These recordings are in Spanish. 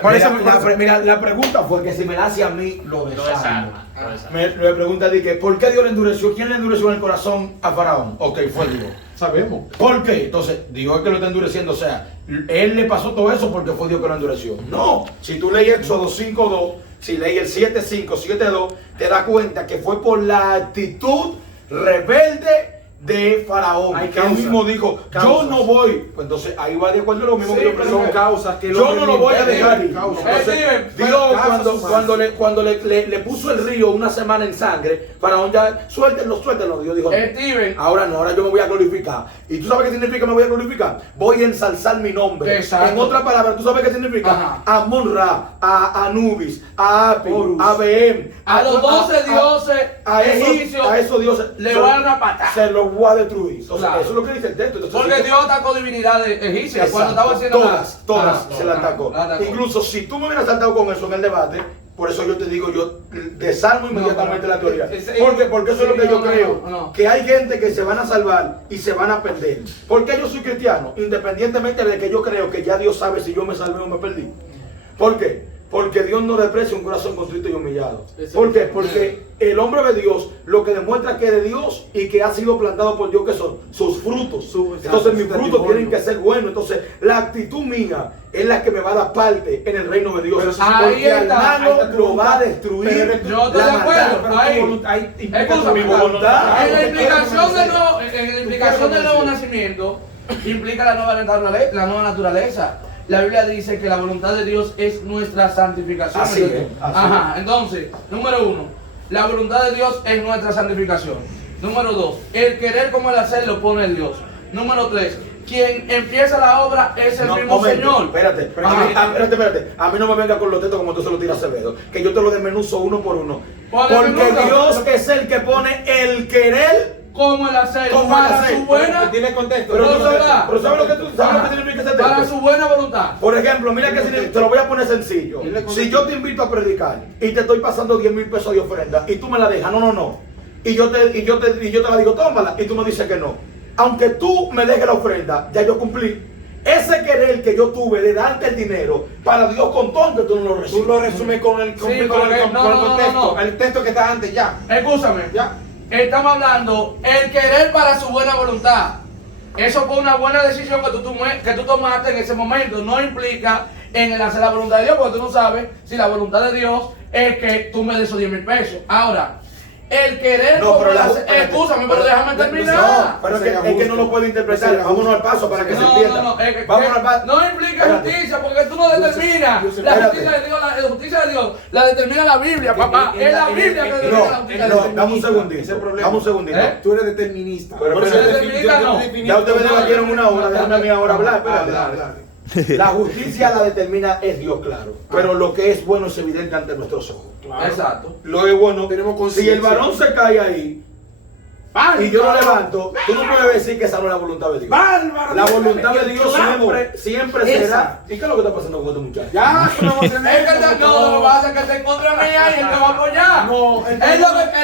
Por eso, mira, la pregunta fue que si me la hace a mí, lo desarma. Me pregunta de que, ¿por qué Dios le endureció? ¿Quién le endureció en el corazón a Faraón? Ok, fue Dios. Sabemos. ¿Por qué? Entonces, Dios es que lo está endureciendo. O sea, él le pasó todo eso porque fue Dios que lo endureció. No, si tú lees Éxodo 5:2, si lees el 7:5, 7:2, te das cuenta que fue por la actitud rebelde de Faraón. Que él mismo dijo, yo no voy. Pues entonces ahí va de acuerdo a lo mismo que yo son causas que yo no lo voy a dejar ir. Entonces, Dios cuando le puso el río una semana en sangre, Faraón ya, suéltenlo. Dios dijo, ahora no, ahora yo me voy a glorificar. ¿Y tú sabes qué significa me voy a glorificar? Voy a ensalzar mi nombre. Exacto. En otras palabras, ¿tú sabes qué significa? A Monra, a Anubis, a Apis, a Behem, a los 12 dioses egipcios, a esos dioses le van a dar una patada. Se los voy a destruir. O sea, Claro. eso es lo que dice el texto. Entonces, Porque Dios atacó divinidades egipcias cuando estaba haciendo todas se la atacó. Incluso si tú me hubieras saltado con eso en el debate, por eso yo te digo, yo desarmo inmediatamente la teoría. Porque eso es lo que yo creo. Que hay gente que se van a salvar y se van a perder. ¿Por qué yo soy cristiano? Independientemente de que yo creo que ya Dios sabe si yo me salvé o me perdí. ¿Por qué? Porque Dios no desprecia un corazón contrito y humillado. ¿Por qué? Porque el hombre de Dios lo que demuestra que es de Dios y que ha sido plantado por Dios, que son sus frutos. Entonces mis frutos tienen que ser buenos. Entonces la actitud mía es la que me va a dar parte en el reino de Dios. Porque al malo lo va a destruir. Yo estoy de acuerdo. Mi voluntad. En la implicación del nuevo nacimiento implica la nueva naturaleza. La Biblia dice que la voluntad de Dios es nuestra santificación. Así es. Ajá, entonces, número 1, la voluntad de Dios es nuestra santificación. Número 2, el querer como el hacer lo pone Dios. Número 3, quien empieza la obra es el mismo Señor. Espérate. A mí no me venga con los textos como tú se lo tiras a Acevedo, que yo te lo desmenuzo uno por uno. Porque Dios es el que pone el querer como el hacer, para su buena, tiene contexto. Pero ¿sabes lo que tú sabes lo que significa ese texto? para su buena voluntad. Por ejemplo, mira que te lo voy a poner sencillo. Si yo te invito a predicar y te estoy pasando 10,000 pesos de ofrenda y tú me la dejas, no. Y yo te la digo, tómala, y tú me dices que no. Aunque tú me dejes la ofrenda, ya yo cumplí. Ese querer que yo tuve de darte el dinero, para Dios contó aunque tú no lo recibes. Tú lo resumes con el contexto. El texto que está antes ya. Escúchame. Ya. Estamos hablando el querer para su buena voluntad. Eso fue una buena decisión que tú tomaste en ese momento. No implica en el hacer la voluntad de Dios, porque tú no sabes si la voluntad de Dios es que tú me des esos 10,000 pesos. Ahora, el querer escúchame, pero déjame terminar. No, pero es que no lo puedo interpretar. Vámonos al paso para que se entienda. Vámonos al paso. No implica justicia, porque tú no determinas. La justicia de Dios la determina la Biblia, papá. Es la Biblia que determina la justicia de Dios. Dame un segundito. Tú eres determinista. Pero ya ustedes debatieron una hora, déjame a mí ahora hablar. La justicia la determina es Dios, claro. Pero lo que es bueno es evidente ante nuestros ojos. Claro. Exacto. Lo es bueno. Si el varón se cae ahí y yo lo levanto, tú no puedes decir que esa no es la voluntad de Dios. ¡Bárbaro! La voluntad de Dios siempre será. ¿Y qué es lo que está pasando con este muchacho? Ya, no vamos a tener. No, lo que pasa es que te encuentra mí y él te va a apoyar. No, él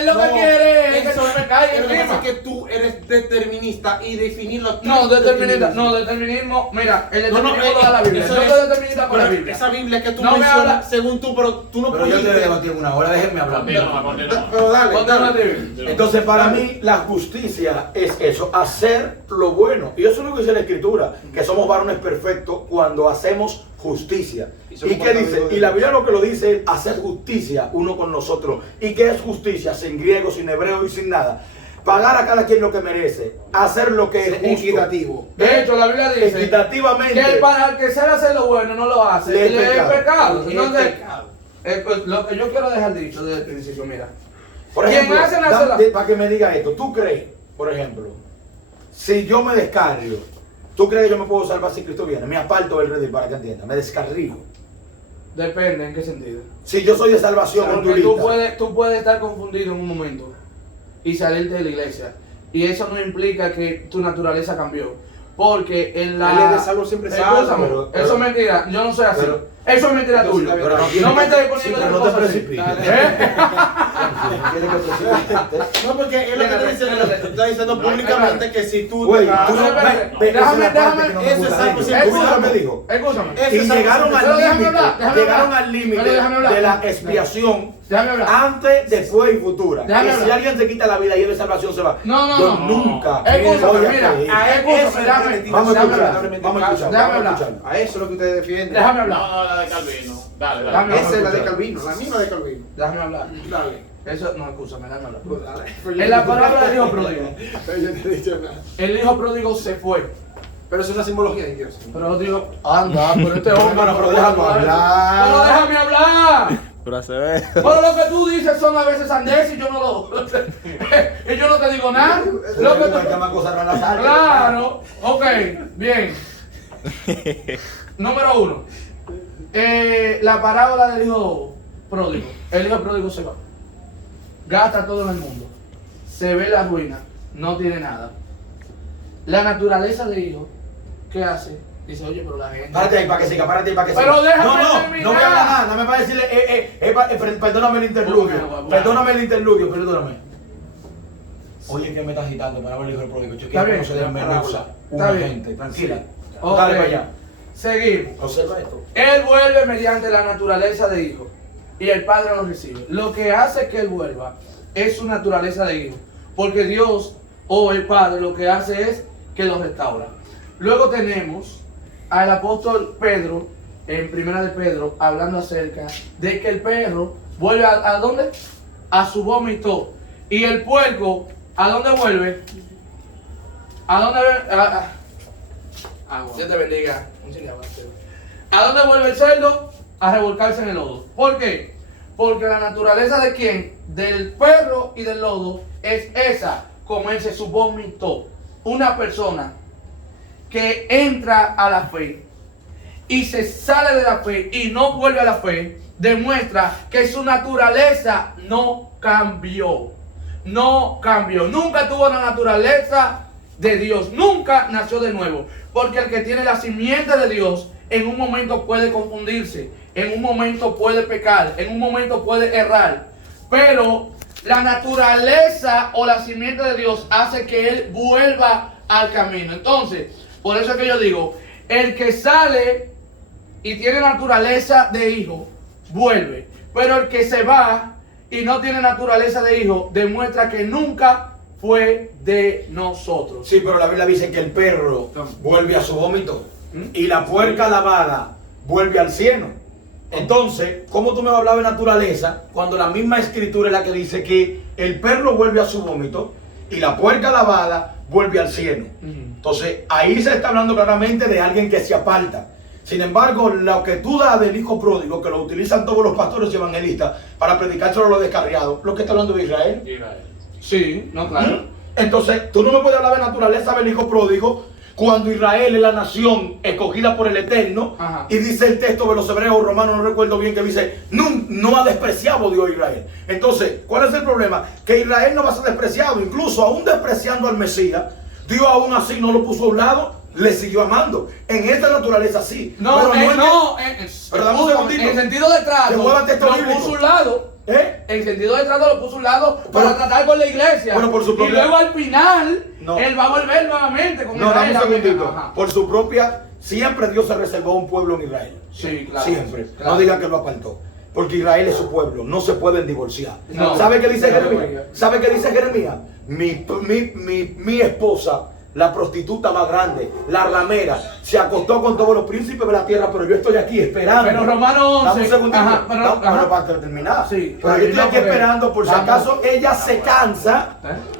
lo que quiere es que no me caiga encima. Es que tú eres determinista y definirlo. Determinismo, mira, el determinismo lo da la Biblia. Yo soy determinista con la Biblia. Esa Biblia que tú no mencionas, según tú, pero tú no puedes. Pero yo te debatí en una hora, déjenme hablar. Pero dale. Entonces, para mí, la justicia es eso, hacer lo bueno. Y eso es lo que dice la Escritura, que somos varones perfectos cuando hacemos justicia. ¿Y qué dice? Y la Biblia lo que lo dice es hacer justicia uno con nosotros. ¿Y qué es justicia? Sin griego, sin hebreo y sin nada. Pagar a cada quien lo que merece, hacer lo que es justo. Equitativo. De hecho, la Biblia dice equitativamente que para el que sabe hacer lo bueno no lo hace, le es pecado. Entonces, lo que yo quiero dejar dicho desde el principio, mira. Por ejemplo, para que me diga esto, ¿tú crees, por ejemplo, si yo me descarrio, tú crees que yo me puedo salvar si Cristo viene? Me aparto del redil para que entienda, me descarrío. Depende, ¿en qué sentido? Si yo soy de salvación, tú puedes estar confundido en un momento y salirte de la iglesia. Y eso no implica que tu naturaleza cambió. Porque en la... Él es de salvo siempre salvo. Eso es mentira, yo no soy así. Eso es mentira tuya. No me estés poniendo de cosas así. No, porque es lo que te está diciendo públicamente que si tú Güey, déjame. Eso es algo Escúchame. Y llegaron al límite de la expiación antes, después y futura. Y si alguien se quita la vida y es de salvación se va. No. Nunca. Escúchame, mira. Vamos a escuchar. Déjame hablar. A eso es lo que ustedes defienden. Déjame hablar. No, la de Calvino. Dale. Esa es la de Calvino, la misma de Calvino. Déjame hablar. Dale. Eso, no, escúchame, déjame hablar. Dale. En la palabra del hijo pródigo, Yo no te he dicho nada. el hijo pródigo se fue. Pero eso es una simbología de Dios. Pero digo, anda, pero este hombre, pero déjame hablar. Pero déjame hablar. Pero se ve. Pero lo que tú dices son a veces sandeces y yo no lo. Y yo no te digo nada. Lo que tú. Claro, ok, bien. Número 1. La parábola del hijo pródigo. El hijo pródigo se va. Gasta todo en el mundo. Se ve la ruina. No tiene nada. La naturaleza del hijo, ¿qué hace? Dice, oye, pero la gente. Párate ahí para que siga. Pero déjame terminar. No voy a hablar nada, nada me va a decirle, perdóname el interludio. Perdóname. Oye, que me estás agitando para ver el hijo del pródigo. Yo quiero conocer la medusa. Está bien. Gente, tranquila. Ok. Dale para allá. Seguimos. Observa esto. Él vuelve mediante la naturaleza de hijo y el padre lo recibe. Lo que hace que él vuelva es su naturaleza de hijo, porque Dios o el padre lo que hace es que lo restaura. Luego tenemos al apóstol Pedro en Primera de Pedro hablando acerca de que el perro vuelve ¿a dónde? A su vómito. Y el puerco, ¿a dónde vuelve? ¿A dónde vuelve? Dios te bendiga. ¿A dónde vuelve el cerdo? A revolcarse en el lodo. ¿Por qué? Porque la naturaleza de quién? Del perro y del lodo es esa, comerse su vómito. Una persona que entra a la fe y se sale de la fe y no vuelve a la fe, demuestra que su naturaleza no cambió. No cambió. Nunca tuvo la naturaleza de Dios. Nunca nació de nuevo. Porque el que tiene la simiente de Dios en un momento puede confundirse, en un momento puede pecar, en un momento puede errar. Pero la naturaleza o la simiente de Dios hace que él vuelva al camino. Entonces, por eso es que yo digo, el que sale y tiene naturaleza de hijo, vuelve. Pero el que se va y no tiene naturaleza de hijo, demuestra que nunca fue de nosotros. Sí, pero la Biblia dice que el perro vuelve a su vómito y la puerca lavada vuelve al cieno. Entonces, ¿cómo tú me vas a hablar de naturaleza cuando la misma escritura es la que dice que el perro vuelve a su vómito y la puerca lavada vuelve al cieno? Entonces, ahí se está hablando claramente de alguien que se aparta. Sin embargo, lo que tú das del hijo pródigo, que lo utilizan todos los pastores y evangelistas para predicar sobre los descarriados, lo que está hablando de Israel. Sí, no, claro. Entonces, tú no me puedes hablar de naturaleza del hijo pródigo cuando Israel es la nación escogida por el Eterno. Ajá. Y dice el texto de los hebreos romanos, no recuerdo bien, que dice, no ha despreciado Dios a Israel. Entonces, ¿cuál es el problema? Que Israel no va a ser despreciado. Incluso aún despreciando al Mesías, Dios aún así no lo puso a un lado, le siguió amando. En esta naturaleza sí. No, pero pero dame un segundito. en sentido de trato, Te vuelvo al texto lo bíblico. puso a un lado. En sentido de trato lo puso a un lado para tratar con la iglesia. Bueno, por su y propia... luego al final, No. él va a volver nuevamente con No, dame un Israel. segundito. Ajá. Por su propia... Siempre Dios se reservó un pueblo en Israel. Sí, claro. Siempre. Claro. No digan que lo apartó. Porque Israel es su pueblo. No se pueden divorciar. No. ¿Sabe qué dice No, Jeremías? ¿Sabe qué dice Jeremías? Mi esposa, la prostituta más grande, la ramera, se acostó con todos los príncipes de la tierra, pero yo estoy aquí esperando. Pero Romano 11. Dame un segundito. Ajá, Bueno, para terminar. Sí, pero yo estoy aquí esperando por si acaso ella se cansa.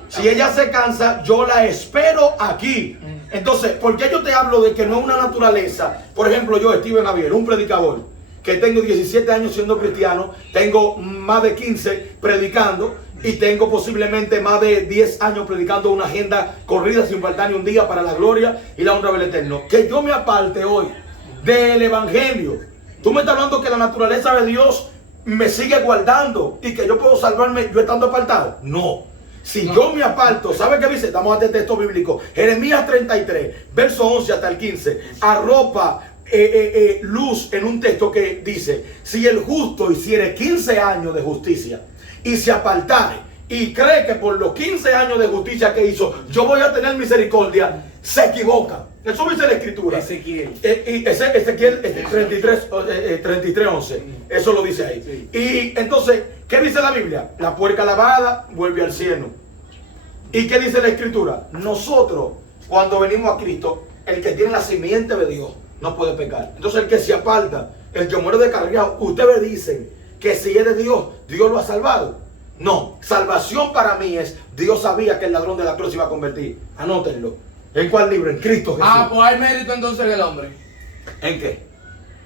Si ella se cansa, yo la espero aquí. Entonces, ¿por qué yo te hablo de que no es una naturaleza? Por ejemplo, yo, Steven Javier, un predicador, que tengo 17 años siendo cristiano, tengo más de 15 predicando y tengo posiblemente más de 10 años predicando una agenda corrida sin faltar ni un día para la gloria y la honra del Eterno. Que yo me aparte hoy del Evangelio. Tú me estás hablando que la naturaleza de Dios me sigue guardando y que yo puedo salvarme yo estando apartado. No. Si yo me aparto, ¿sabe qué dice? Estamos ante el texto bíblico. Jeremías 33, verso 11 hasta el 15. Arropa luz en un texto que dice: si el justo hiciere 15 años de justicia y se apartare y cree que por los 15 años de justicia que hizo yo voy a tener misericordia, se equivoca. Eso dice la escritura. Ezequiel. Ezequiel 33:11. Eso lo dice ahí. Sí. Y entonces, ¿qué dice la Biblia? La puerca lavada vuelve al cielo. ¿Y qué dice la escritura? Nosotros, cuando venimos a Cristo, el que tiene la simiente de Dios no puede pecar. Entonces, el que se aparta, el que muere descarriado, ustedes dicen que si es de Dios, Dios lo ha salvado. No, salvación para mí es: Dios sabía que el ladrón de la cruz iba a convertir. Anótenlo. ¿En cuál libro? En Cristo Jesús. Ah, pues hay mérito entonces en el hombre. ¿En qué?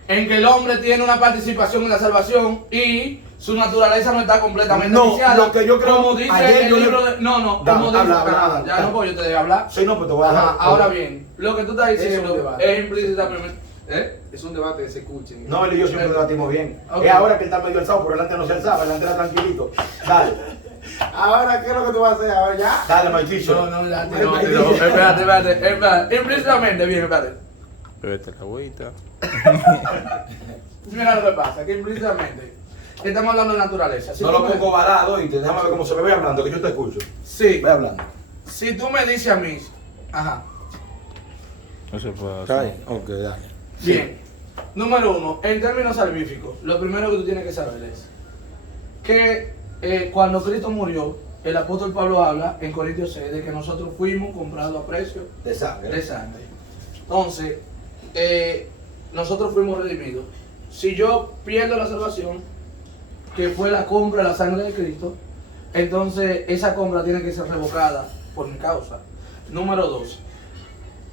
En que el hombre tiene una participación en la salvación y su naturaleza no está completamente No, viciada. lo que yo creo- Como dice ayer el yo le- libro de... No, Da, como dice... habla. Ya no, pues yo te debo hablar. Sí, no, pero te voy a Ajá, dejar. ahora bien, lo que tú estás Es un diciendo debate. es implícitamente... Es un debate que se escuche. No, él y yo siempre debatimos bien. Ok. Es ahora que él está medio alzado, por delante no se alzaba, delante era tranquilito. Dale, Ahora, ¿qué es lo que tú vas a hacer? Ahora ya. dale, my teacher. No, espérate. Implícitamente, bien, espérate. Bébete la agüita. Mira lo que pasa, que implícitamente estamos hablando de naturaleza. Si No tú lo me- pongo varado y déjame ver cómo se me ve hablando, que yo te escucho. Sí, Ve hablando. si tú me dices a mí... Ajá. No se puede ¿Está hacer. bien? Ok, dale. Bien. Número uno, en términos salvíficos, lo primero que tú tienes que saber es que cuando Cristo murió, el apóstol Pablo habla en Corintios 6 de que nosotros fuimos comprados a precio De sangre. de sangre. Entonces, nosotros fuimos redimidos. Si yo pierdo la salvación, que fue la compra de la sangre de Cristo, entonces esa compra tiene que ser revocada por mi causa. Número dos,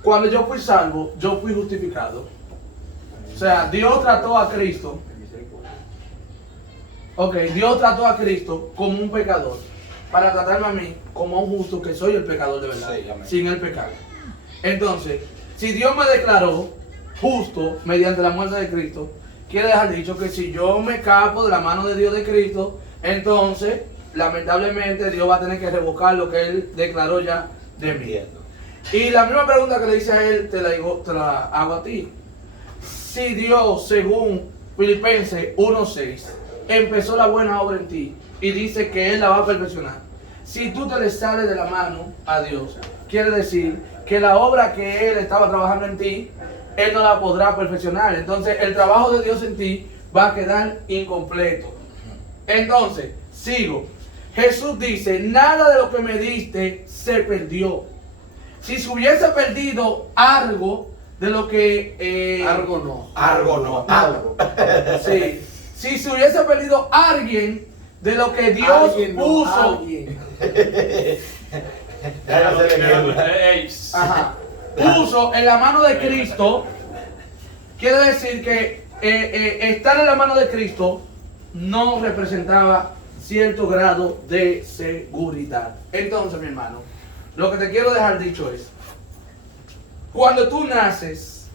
cuando yo fui salvo, yo fui justificado. O sea, Dios trató a Cristo. Ok, Dios trató a Cristo como un pecador para tratarme a mí como un justo, que soy el pecador de verdad, Sí, amén. sin el pecado. Entonces, si Dios me declaró justo mediante la muerte de Cristo, quiere dejar dicho que si yo me escapo de la mano de Dios de Cristo, entonces, lamentablemente, Dios va a tener que revocar lo que Él declaró ya de mí. Entiendo. Y la misma pregunta que le hice a él, te la hago a ti. Si Dios, según Filipenses 1:6, empezó la buena obra en ti y dice que Él la va a perfeccionar, si tú te le sales de la mano a Dios, quiere decir que la obra que Él estaba trabajando en ti, Él no la podrá perfeccionar. Entonces el trabajo de Dios en ti va a quedar incompleto. Entonces, sigo. Jesús dice: nada de lo que me diste se perdió. Si se hubiese perdido algo de lo que... Algo no. Algo no, algo. Sí. Si se hubiese perdido alguien de lo que Dios Alguien no, puso... alguien. Ajá, puso en la mano de Cristo, quiere decir que estar en la mano de Cristo no representaba cierto grado de seguridad. Entonces, mi hermano, lo que te quiero dejar dicho es: cuando tú naces,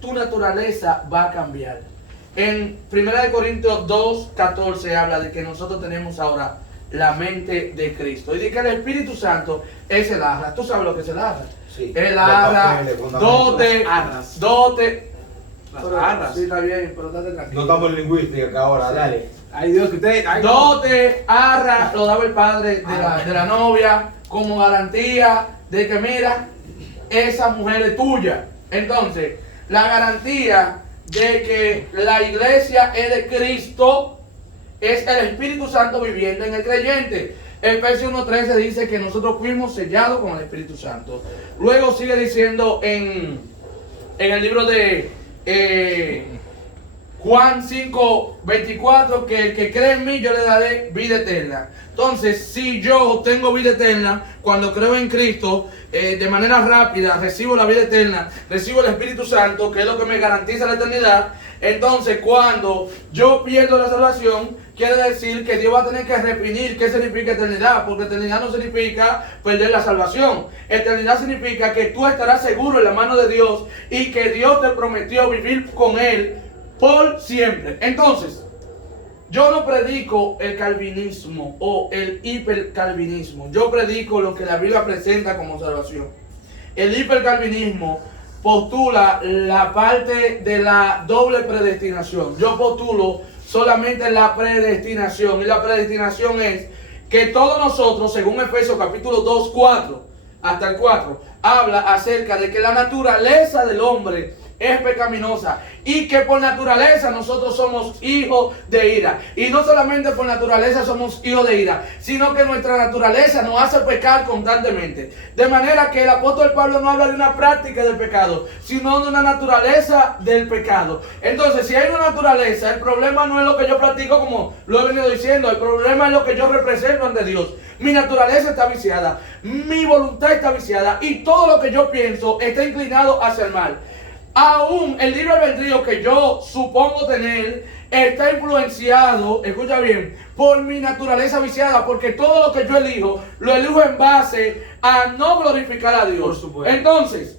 tu naturaleza va a cambiar. En 1 Corintios 2:14 habla de que nosotros tenemos ahora la mente de Cristo y de que el Espíritu Santo es el arra. ¿Tú sabes lo que es el arra? Sí. El Los arra, papeles, fundamentos. dote, Arras. dote. Las arras. Sí, está bien, pero estate tranquilo. No estamos en lingüística acá ahora, dale. Ay, Dios, que usted. ay, no. Dote, arra, lo daba el padre de la novia como garantía de que, mira, esa mujer es tuya. Entonces, la garantía de que la iglesia es de Cristo es el Espíritu Santo viviendo en el creyente. Efesios 1:13 dice que nosotros fuimos sellados con el Espíritu Santo. Luego sigue diciendo en el libro de Juan 5:24 que el que cree en mí yo le daré vida eterna. Entonces, si yo tengo vida eterna, cuando creo en Cristo, de manera rápida recibo la vida eterna, recibo el Espíritu Santo, que es lo que me garantiza la eternidad. Entonces, cuando yo pierdo la salvación, quiere decir que Dios va a tener que definir qué significa eternidad, porque eternidad no significa perder la salvación. Eternidad significa que tú estarás seguro en la mano de Dios y que Dios te prometió vivir con Él por siempre. Entonces, yo no predico el calvinismo o el hipercalvinismo. Yo predico lo que la Biblia presenta como salvación. El hipercalvinismo postula la parte de la doble predestinación. Yo postulo solamente la predestinación. Y la predestinación es que todos nosotros, según Efesios capítulo 2, 4, hasta el 4, habla acerca de que la naturaleza del hombre es pecaminosa y que por naturaleza nosotros somos hijos de ira. Y no solamente por naturaleza somos hijos de ira, sino que nuestra naturaleza nos hace pecar constantemente. De manera que el apóstol Pablo no habla de una práctica del pecado, sino de una naturaleza del pecado. Entonces, si hay una naturaleza, el problema no es lo que yo practico, como lo he venido diciendo, el problema es lo que yo represento ante Dios. Mi naturaleza está viciada, mi voluntad está viciada y todo lo que yo pienso está inclinado hacia el mal. Aún el libre albedrío que yo supongo tener está influenciado, escucha bien, por mi naturaleza viciada, porque todo lo que yo elijo, lo elijo en base a no glorificar a Dios. Por supuesto. Entonces,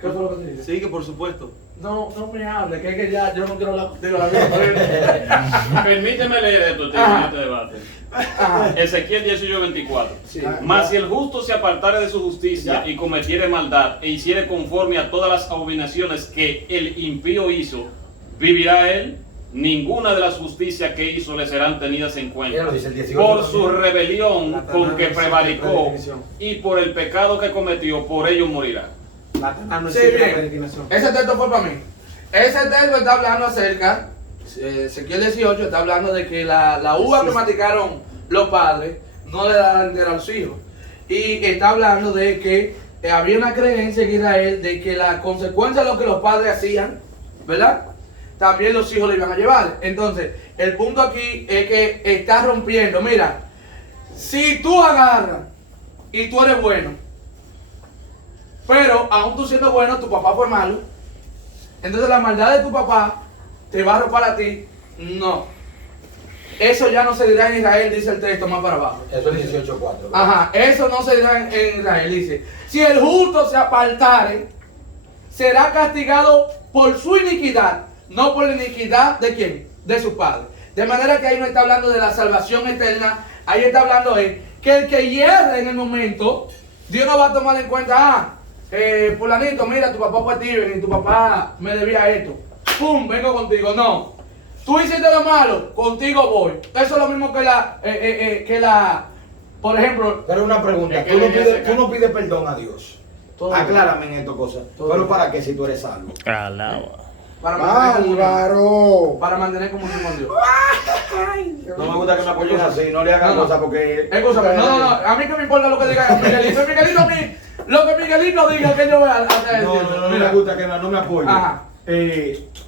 ¿qué fue lo que te dije? Sí, que por supuesto. No me hable, que es que ya yo no quiero hablar contigo la vida. Permíteme leer esto, este debate. Ezequiel 18:24. Sí. Mas si el justo se apartare de su justicia y cometiere maldad e hiciere conforme a todas las abominaciones que el impío hizo, ¿vivirá él? Ninguna de las justicias que hizo le serán tenidas en cuenta. Lo dice el 18 Por su también. rebelión con que prevaricó y por el pecado que cometió, por ello morirá. Sí, bien. Ese texto fue para mí. Ese texto está hablando acerca, Ezequiel 18 está hablando de que la uva que masticaron los padres no le darán entera a los hijos. Y está hablando de que había una creencia en Israel de que la consecuencia de lo que los padres hacían, ¿verdad? También los hijos le iban a llevar. Entonces, el punto aquí es que está rompiendo. Mira, si tú agarras y tú eres bueno, pero aún tú siendo bueno, tu papá fue malo, entonces la maldad de tu papá te va a arropar a ti. No. Eso ya no se dirá en Israel, dice el texto más para abajo. Eso es 18:4. Ajá, eso no se dirá en Israel, dice. Si el justo se apartare, será castigado por su iniquidad, no por la iniquidad de ¿quién? De su padre. De manera que ahí no está hablando de la salvación eterna, ahí está hablando de que el que hierre en el momento, Dios no va a tomar en cuenta, fulanito, mira, tu papá fue tibio y tu papá me debía esto. ¡Pum! Vengo contigo. No. Tú hiciste lo malo, contigo voy. Eso es lo mismo que por ejemplo. Pero una pregunta, tú no pides perdón a Dios. Aclárame en esto cosas. Pero ¿para qué si tú eres salvo? Alaba. Para mantener comunión con Dios. No me gusta que me apoyen así, no le hagan cosas porque... Escúchame, no, a mí que me importa lo que diga Miguelito. Miguelito a mí, lo que Miguelito diga que yo voy a hacer. No me gusta que no me apoyen. Ajá.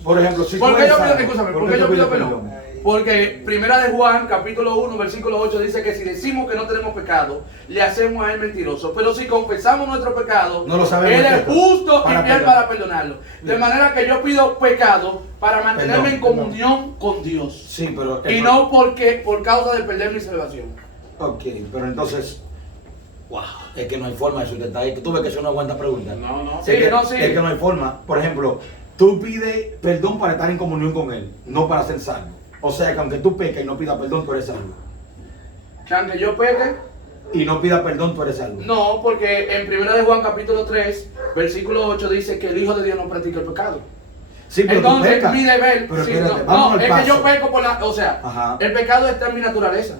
Por ejemplo, si ¿Por tú qué eres yo pido, salvo, escúchame, ¿por por qué qué yo tú pido pides perdón? Porque Primera de Juan, capítulo 1, versículo 8 dice que si decimos que no tenemos pecado, le hacemos a él mentiroso. Pero si confesamos nuestro pecado, No lo sabemos, él es justo y fiel para perdonarlo. De Bien. manera que yo pido pecado para mantenerme Perdón, en comunión con Dios. Sí, pero... Y no por causa de perder mi salvación. Ok, pero entonces... Wow, es que no hay forma de eso que está ahí. Tú ves que es una buena pregunta. No. Sí, Es que, no, sí. es que no hay forma. Por ejemplo, tú pides perdón para estar en comunión con Él, no para ser salvo. O sea que aunque tú peques y no pidas perdón, tú eres salvo. Que aunque yo peque, Y no pidas perdón, tú eres salvo. no, porque en Primera de Juan, capítulo 3, versículo 8 dice que el Hijo de Dios no practica el pecado. Sí, pero tú Entonces, pecas. mi deber, Pero sí, espérate, no, vamos al es paso. que yo peco por o sea, Ajá. el pecado está en mi naturaleza.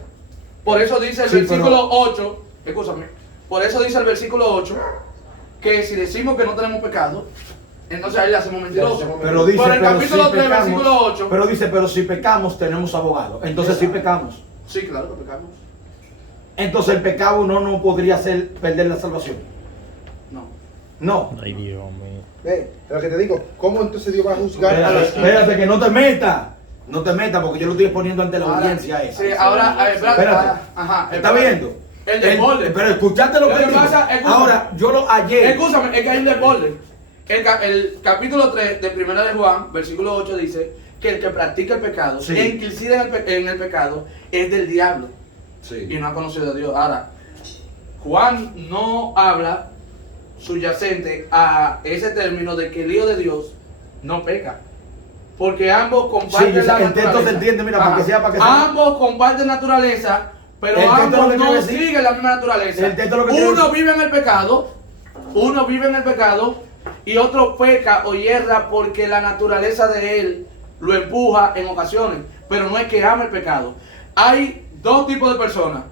Por eso dice el Sí, versículo 8, escúchame, por eso dice el versículo 8, que si decimos que no tenemos pecado, entonces ahí le hacemos mentiroso. Pero dice, Por el pero capítulo si 3, pecamos, versículo 8. pero dice, pero si pecamos tenemos abogado. Entonces sí pecamos. Sí, claro que pecamos. Entonces el pecado no podría ser perder la salvación. No. No. Ay, Dios mío. Ve, lo que te digo, ¿cómo entonces Dios va a juzgar a los Espérate que no te metas. No te metas porque yo lo estoy exponiendo ante la Ahora, audiencia esa. sí, ahora, Espérate. ajá. ¿Está viendo? El desborde. Pero escuchaste lo Lo que que dijo. pasa, escúchame. Ahora, yo lo ayer. Escúchame, es que hay un desborde. El capítulo 3 de Primera de Juan, versículo 8 dice que el que practica el pecado, Sí. e inclusive en el pecado, es del diablo Sí. y no ha conocido a Dios. Ahora, Juan no habla subyacente a ese término de que el Hijo de Dios no peca. Porque ambos comparten Sí, la el texto naturaleza. se entiende, mira, para Ajá. que sea, para que sea. Ambos comparten naturaleza, pero El texto lo ambos que no quiere decir- siguen la misma naturaleza. El texto lo que quiere Uno decir- vive en el pecado, Y otro peca o hierra porque la naturaleza de él lo empuja en ocasiones. Pero no es que ama el pecado. Hay dos tipos de personas.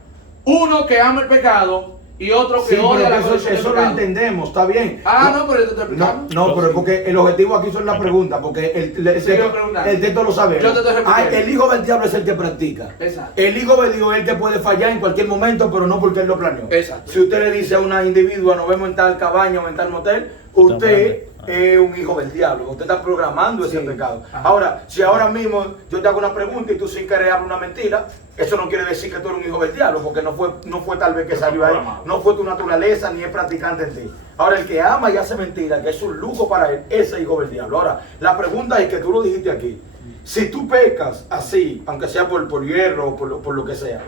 Uno que ama el pecado y otro que odia la corrección del eso lo pecado. entendemos, está bien. No, pero yo te estoy explicando. No, pero es porque el objetivo aquí son las preguntas, porque el texto lo sabe. Yo te estoy repitiendo. El hijo del diablo es el que practica. Exacto. El hijo de Dios es el que puede fallar en cualquier momento, pero no porque él lo planeó. Exacto. Si usted le dice a una individua, nos vemos en tal cabaña o en tal motel, usted es un hijo del diablo. Usted está programando ese pecado. Ajá. Ahora, si ahora mismo yo te hago una pregunta y tú sin querer hablas una mentira, eso no quiere decir que tú eres un hijo del diablo, porque no fue tal vez que salió ahí, no fue tu naturaleza ni es practicante en ti. Ahora, el que ama y hace mentira, que es un lujo para él, ese es hijo del diablo. Ahora, la pregunta es que tú lo dijiste aquí. Si tú pecas así, aunque sea por hierro o por lo que sea,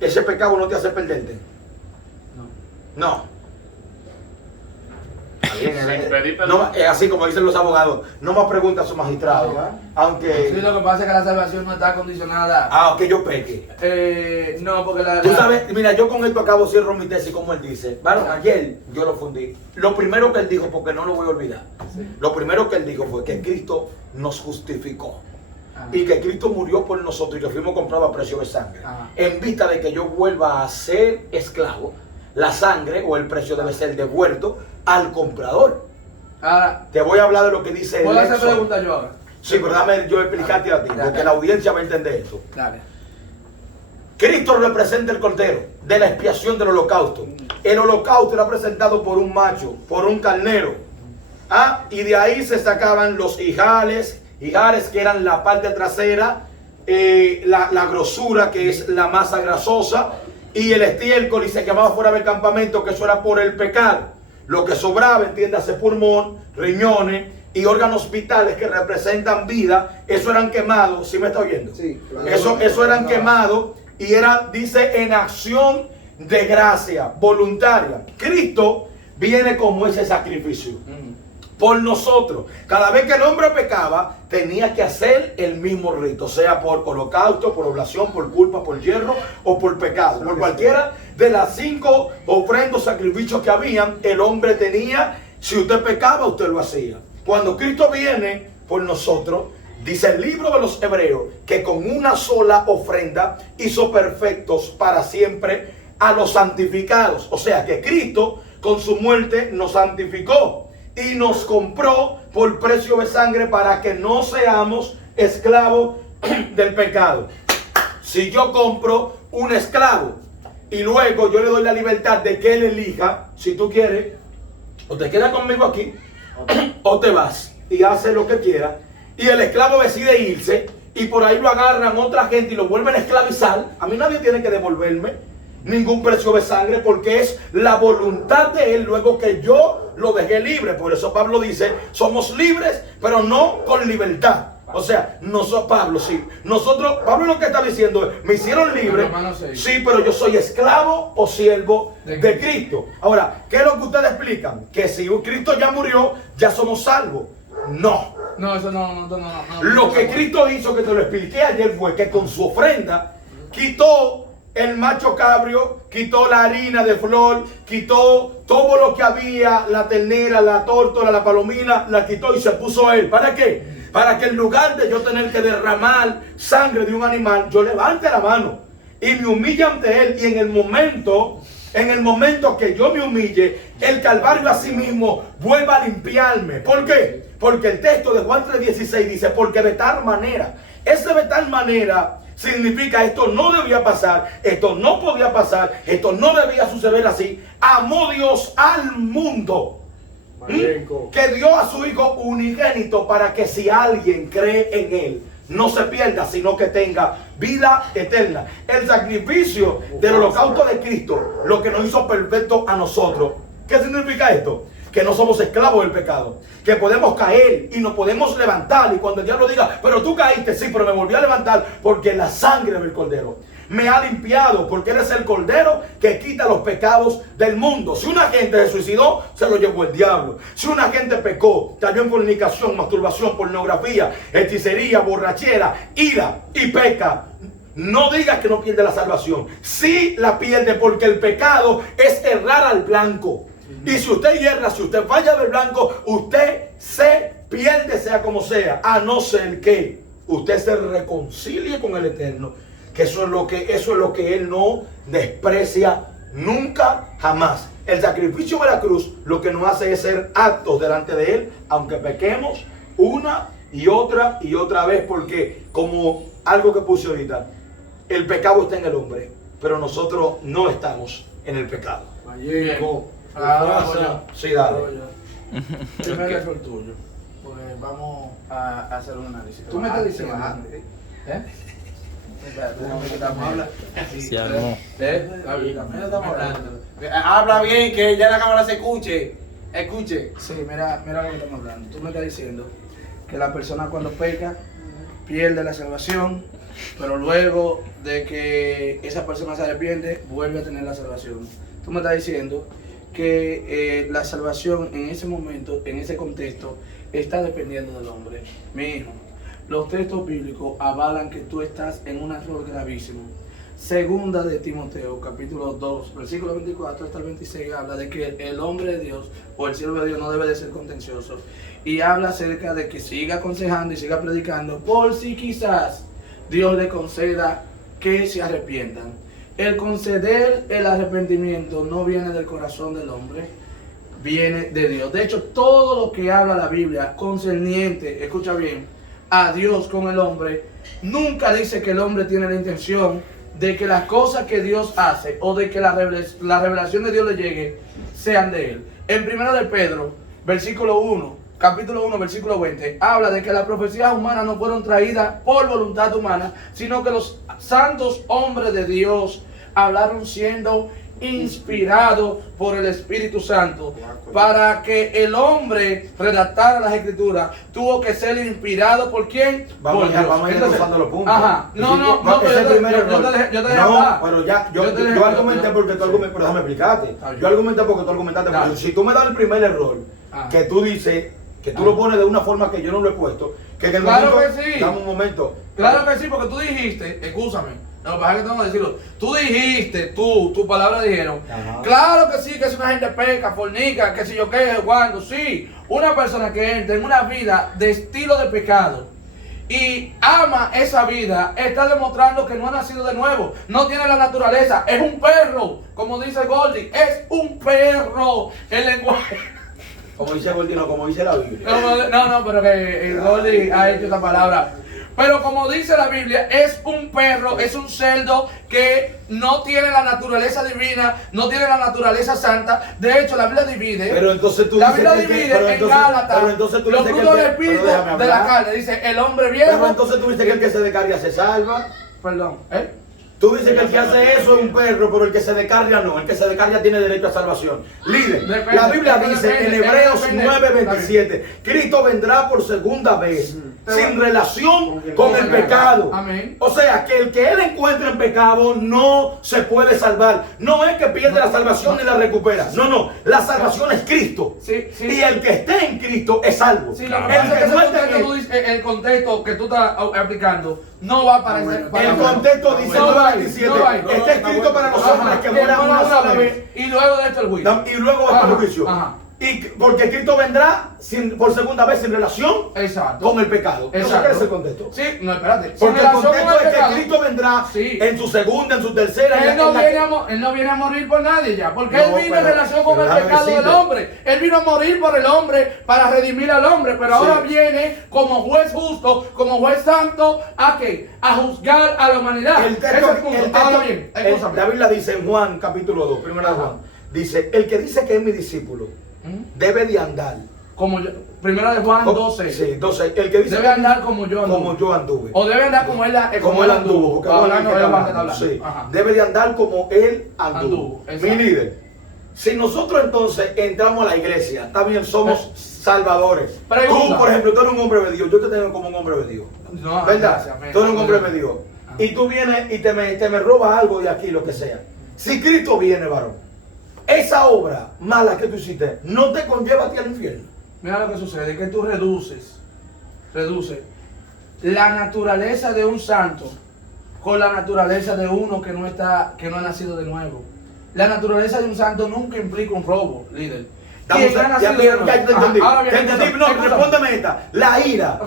ese pecado no te hace perderte. No. No, es así como dicen los abogados, no más pregunta a su magistrado, aunque... Sí, lo que pasa es que la salvación no está condicionada. Que yo peque. No, porque Tú sabes, mira, yo con esto acabo cierro mi tesis como él dice. Bueno, ayer yo lo fundí. Lo primero que él dijo, porque no lo voy a olvidar, lo primero que él dijo fue que Cristo nos justificó. Y que Cristo murió por nosotros y que fuimos comprados a precio de sangre. En vista de que yo vuelva a ser esclavo, la sangre o el precio debe ser devuelto al comprador. Ahora, te voy a hablar de lo que dice el ¿puedo hacer Éxodo. pregunta yo ahora? Sí, pero dame yo explicarte a ti, porque la audiencia va a entender esto. Dale. Cristo representa el cordero de la expiación del holocausto. El holocausto era presentado por un macho, por un carnero. Y de ahí se sacaban los hijales que eran la parte trasera, la grosura, que es la masa grasosa, y el estiércol, y se quemaba fuera del campamento, que eso era por el pecado. Lo que sobraba, entiéndase, pulmón, riñones y órganos vitales que representan vida, eso eran quemados. ¿Sí me está oyendo? Sí, claro. Eso eran quemados y era, dice, en acción de gracia, voluntaria. Cristo viene como ese sacrificio por nosotros. Cada vez que el hombre pecaba, tenía que hacer el mismo rito, sea por holocausto, por oblación, por culpa, por hierro o por pecado. Por cualquiera de las 5 ofrendas, sacrificios que habían, el hombre tenía, si usted pecaba, usted lo hacía. Cuando Cristo viene por nosotros, dice el libro de los Hebreos, que con una sola ofrenda hizo perfectos para siempre a los santificados. O sea que Cristo con su muerte nos santificó y nos compró por precio de sangre para que no seamos esclavos del pecado. Si yo compro un esclavo y luego yo le doy la libertad de que él elija, si tú quieres, o te quedas conmigo aquí, o te vas y haces lo que quieras, y el esclavo decide irse, y por ahí lo agarran otra gente y lo vuelven a esclavizar, a mí nadie tiene que devolverme ningún precio de sangre, porque es la voluntad de él luego que yo lo dejé libre. Por eso Pablo dice, somos libres, pero no con libertad. O sea, Pablo Pablo lo que está diciendo es, me hicieron libre, sí, pero yo soy esclavo o siervo de Cristo. Ahora, ¿qué es lo que ustedes explican? Que si Cristo ya murió, ya somos salvos. No. No, eso no. Lo que Cristo hizo, que te lo expliqué ayer, fue que con su ofrenda quitó el macho cabrio, quitó la harina de flor, quitó todo lo que había, la ternera, la tórtola, la palomina, la quitó y se puso él. ¿Para qué? Para que en lugar de yo tener que derramar sangre de un animal, yo levante la mano y me humille ante él. Y en el momento que yo me humille, el Calvario a sí mismo vuelva a limpiarme. ¿Por qué? Porque el texto de Juan 3:16 dice, porque de tal manera, ese de tal manera significa esto no debía pasar, esto no podía pasar, esto no debía suceder así. Amó Dios al mundo, que dio a su Hijo unigénito para que si alguien cree en él, no se pierda, sino que tenga vida eterna. El sacrificio del holocausto de Cristo, lo que nos hizo perfecto a nosotros. ¿Qué significa esto? Que no somos esclavos del pecado, que podemos caer y nos podemos levantar, y cuando el diablo diga, pero tú caíste, sí, pero me volví a levantar, porque la sangre del cordero me ha limpiado, porque él es el cordero que quita los pecados del mundo. Si una gente se suicidó, se lo llevó el diablo. Si una gente pecó, cayó en fornicación, masturbación, pornografía, hechicería, borrachera, ira y peca, no digas que no pierde la salvación. Sí la pierde, porque el pecado es errar al blanco. Y si usted hierra, si usted falla del blanco, usted se pierde, sea como sea, a no ser que usted se reconcilie con el Eterno, que eso es lo que Él no desprecia nunca, jamás. El sacrificio de la cruz lo que nos hace es ser actos delante de Él, aunque pequemos una y otra vez, porque como algo que puse ahorita, el pecado está en el hombre, pero nosotros no estamos en el pecado. Vallejo. Sí, dale. Primero es el tuyo. Pues vamos a hacer un análisis. Tú me estás diciendo. ¿Eh? Se armó. Habla bien, que ya la cámara se escuche. Escuche. Sí, mira lo que estamos hablando. Tú me estás diciendo que la persona cuando peca pierde la salvación, pero luego de que esa persona se arrepiente, vuelve a tener la salvación. Tú me estás diciendo que la salvación en ese momento, en ese contexto, está dependiendo del hombre. Mi hijo, los textos bíblicos avalan que tú estás en un error gravísimo. Segunda de Timoteo, capítulo 2, versículo 24 hasta el 26, habla de que el hombre de Dios o el siervo de Dios no debe de ser contencioso. Y habla acerca de que siga aconsejando y siga predicando por si quizás Dios le conceda que se arrepientan. El conceder el arrepentimiento no viene del corazón del hombre, viene de Dios. De hecho, todo lo que habla la Biblia concerniente, escucha bien, a Dios con el hombre, nunca dice que el hombre tiene la intención de que las cosas que Dios hace o de que la revelación de Dios le llegue sean de Él. En 1 de Pedro, versículo 1, capítulo 1, versículo 20, habla de que las profecías humanas no fueron traídas por voluntad humana, sino que los santos hombres de Dios hablaron siendo inspirados por el Espíritu Santo. Para que el hombre redactara las escrituras, tuvo que ser inspirado por ¿quién? Vamos por a Dios. ir pasando los puntos. Ajá. No, Ese es el primer error. yo te dejé No, hablar. pero ya, yo Yo te dejé- argumenté porque tú argumentaste, pero déjame explicarte. Yo argumenté porque tú argumentaste. Dale. Porque si tú me das el primer error, Ajá. que tú dices, que tú lo pones de una forma que yo no lo he puesto, que en el Claro momento, que sí. dame un momento. Claro que sí, porque tú dijiste, escúchame, no, para que tengo que decirlo, tú dijiste, tus palabras dijeron, Ajá. claro que sí, que si una gente peca, fornica, que si yo qué, cuando, sí, una persona que entra en una vida de estilo de pecado y ama esa vida, está demostrando que no ha nacido de nuevo, no tiene la naturaleza, es un perro, como dice Goldie, es un perro, el lenguaje. Como dice Gordino, como dice la Biblia. No, pero que el Goldie ha hecho esta palabra. Pero como dice la Biblia, es un perro, es un cerdo que no tiene la naturaleza divina, no tiene la naturaleza santa. De hecho, la Biblia divide. Pero entonces tú la dices Biblia que- divide pero en entonces- Gálatas pero entonces tú los dices que frutos el del que- pero espíritu déjame de la hablar. carne. Dice el hombre viejo. Pero entonces tú dices que el que se descarga se salva. Perdón, Tú dices que el que hace eso es un perro, pero el que se descarga no. El que se descarga tiene derecho a salvación. Líder, Depende, la Biblia es que dice depende, en Hebreos depende. 9:27, Cristo vendrá por segunda vez, sin relación con el pecado. Amén. O sea, que el que él encuentra en pecado no se puede salvar. No es que pierde la salvación ni la recupera. No. La salvación es Cristo. Sí. Y el que esté en Cristo es salvo. Sí, lo que El pasa es que que no ese esté en contexto, tú dices, el contexto que tú estás aplicando no va para ese. el contexto dice No va ahí, 9:27. no va ahí. Está escrito para los hombres que mueran una sola vez. Y luego de esto el juicio. Y luego va Ajá, el juicio. ajá. Y porque Cristo vendrá por segunda vez sin relación Exacto. con el pecado. Exacto. ¿Qué es el contexto? Sí, no, espérate. Sin Porque el relación contexto con el es que pecado, Cristo vendrá Sí. en su segunda, en su tercera. Él no, en la- él no viene a morir por nadie ya, porque No, él vino en pero- relación con pero el déjame pecado del decirte. hombre. Él vino a morir por el hombre para redimir al hombre, pero ahora viene como juez justo, como juez santo, ¿a qué? A juzgar a la humanidad. El Ese es texto, el punto. el texto- Ahora bien, escúchame. la Biblia dice en Juan capítulo 2, primera Ajá. Juan, dice, el que dice que es mi discípulo debe de andar. Como yo, primera de Juan 12. Sí, 12. El que dice Debe andar como yo anduve. como yo anduve. O debe andar como él anduvo. porque Hablando Juan es el de que Juan está que está hablando. hablando. Sí. Ajá. Debe de andar como él anduvo. Anduvo, Mi exacto. líder. Si nosotros entonces entramos a la iglesia, también somos salvadores. Pregunta. Tú, por ejemplo, tú eres un hombre de Dios. Yo te tengo como un hombre de Dios. No, ¿Verdad? gracias, amén. Tú eres un hombre de Dios. Y tú vienes y te me robas algo de aquí, lo que sea. Si Cristo viene, varón, esa obra mala que tú hiciste no te conlleva a ti al infierno. Mira lo que sucede, que tú reduces la naturaleza de un santo con la naturaleza de uno que no ha nacido de nuevo. La naturaleza de un santo nunca implica un robo, líder. Ya te entendí. Te entendí. No, respóndeme esta. La ira,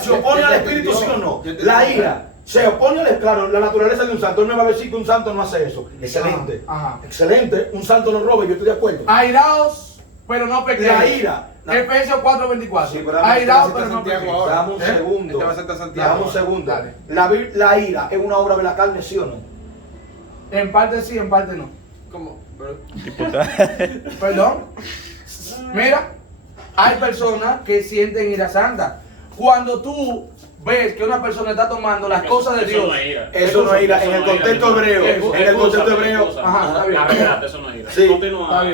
¿se opone al Espíritu, sí o no? La ira. Se opone al, claro, la naturaleza de un santo. Él me va a decir que un santo no hace eso. Excelente. Excelente. Un santo no roba, yo estoy de acuerdo. Airaos, pero no pequeños. La ira. Efesios 4:24. Sí, pero airaos, pero no pequeños. Dame un segundo. Dame un segundo. La ira es una obra de la carne, ¿sí o no? En parte sí, en parte no. ¿Cómo? Perdón. Mira, hay personas que sienten ira santa. Cuando tú ves que una persona está tomando las cosas de Dios, eso no es ira. En el contexto hebreo, en el contexto hebreo, la verdad, eso no es ira. Sí. Continúa.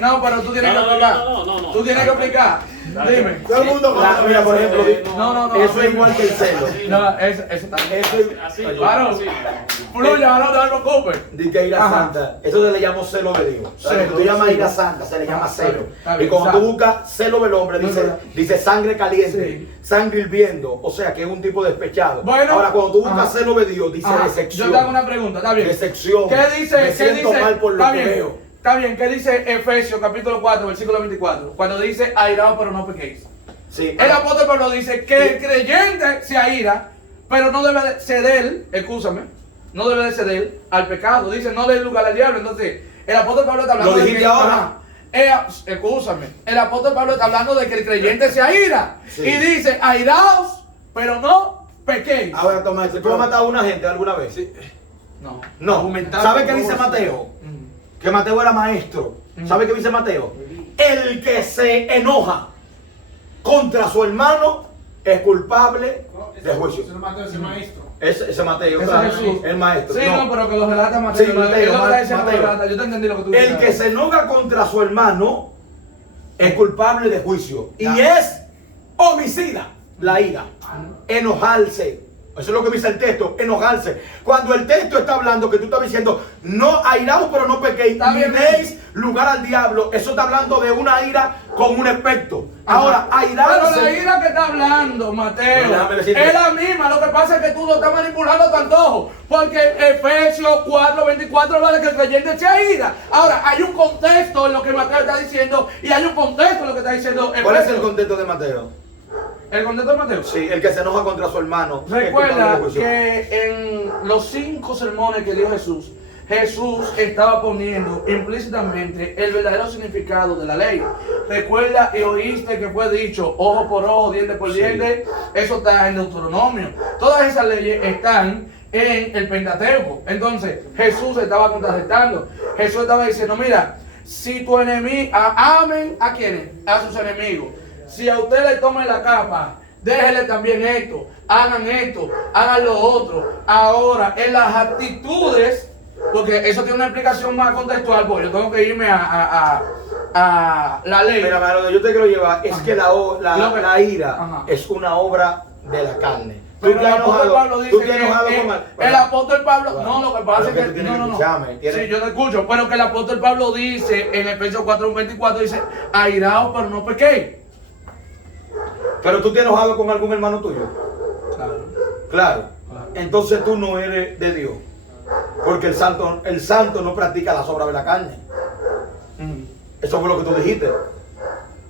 no, pero tú tienes que explicar. No. Tú tienes que explicar. Dime. Todo el mundo mira, por ejemplo, no, eso es igual que el celo. No, eso también. Eso es Así, Varón, fluye, varón, no te preocupes. Dice que ira santa, eso se le llama celo de Dios. Cuando tú llamas ira santa, se le llama celo. Y cuando tú buscas celo del hombre, dice sangre caliente, sangre hirviendo, o sea que es un tipo despechado. Bueno, ahora cuando tú buscas celo de Dios, dice decepción. Yo te hago una pregunta, está bien. Decepción. ¿Qué dice? Me siento mal por lo que veo. Está bien, ¿qué dice Efesios capítulo 4, versículo 24? Cuando dice airaos pero no pequéis. Sí. El apóstol Pablo dice que el creyente se aira, pero no debe de ceder, no debe de ceder al pecado. Dice, no le dé lugar al diablo. Entonces, el apóstol Pablo está hablando ¿Lo dijiste ahora? El apóstol Pablo está hablando de que el creyente se aira. Sí. Y dice, airaos, pero no pequéis. Ahora toma esto. ¿Tú has matado a una gente alguna vez? Sí. No. No. ¿Sabe qué dice Mateo? Que Mateo era maestro. ¿Sabe qué dice Mateo? El que se enoja contra su hermano es culpable de juicio. Ese Mateo es el maestro. Ese Mateo, Ese claro, Jesús. el maestro. Sí, no, pero que lo relata Mateo. Sí, Mateo, Mateo. Yo te entendí lo que tú dices. El que se enoja contra su hermano es culpable de juicio. Y es homicida. La ira. Enojarse. Eso es lo que dice el texto, enojarse. Cuando el texto está hablando, que tú estás diciendo, no airaos pero no pequéis, ni deis lugar al diablo, eso está hablando de una ira con un efecto. Ahora, airarse. Pero la ira que está hablando, Mateo, es la misma. Lo que pasa es que tú lo estás manipulando a tu antojo. Porque Efesios 4:24 habla de que el creyente se aira. Ahora, hay un contexto en lo que Mateo está diciendo y hay un contexto en lo que está diciendo Efesios. ¿Cuál es el contexto de Mateo? ¿El contexto de Mateo? Sí, el que se enoja contra su hermano. Recuerda que en los 5 sermones que dio Jesús, Jesús estaba poniendo implícitamente el verdadero significado de la ley. Recuerda y oíste que fue dicho ojo por ojo, diente por diente. Eso está en Deuteronomio. Todas esas leyes están en el Pentateuco. Entonces Jesús estaba contrarrestando. Jesús estaba diciendo, mira, si tu enemigo, amen a quienes, a sus enemigos. Si a usted le tomen la capa, déjele también esto, hagan lo otro. Ahora, en las actitudes, porque eso tiene una explicación más contextual, porque yo tengo que irme a la ley. Mira, mano, yo te quiero llevar, es que la ira es una obra de la carne. Pero el apóstol Pablo dice que el apóstol Pablo, bueno, no, lo que pasa es que no. Sí, yo te escucho, pero que el apóstol Pablo dice en Efesios 4:24, dice, airaos pero no pequéis. Pero tú te has enojado con algún hermano tuyo. Claro. Entonces tú no eres de Dios. Porque el santo no practica las obras de la carne. Eso fue lo que tú dijiste.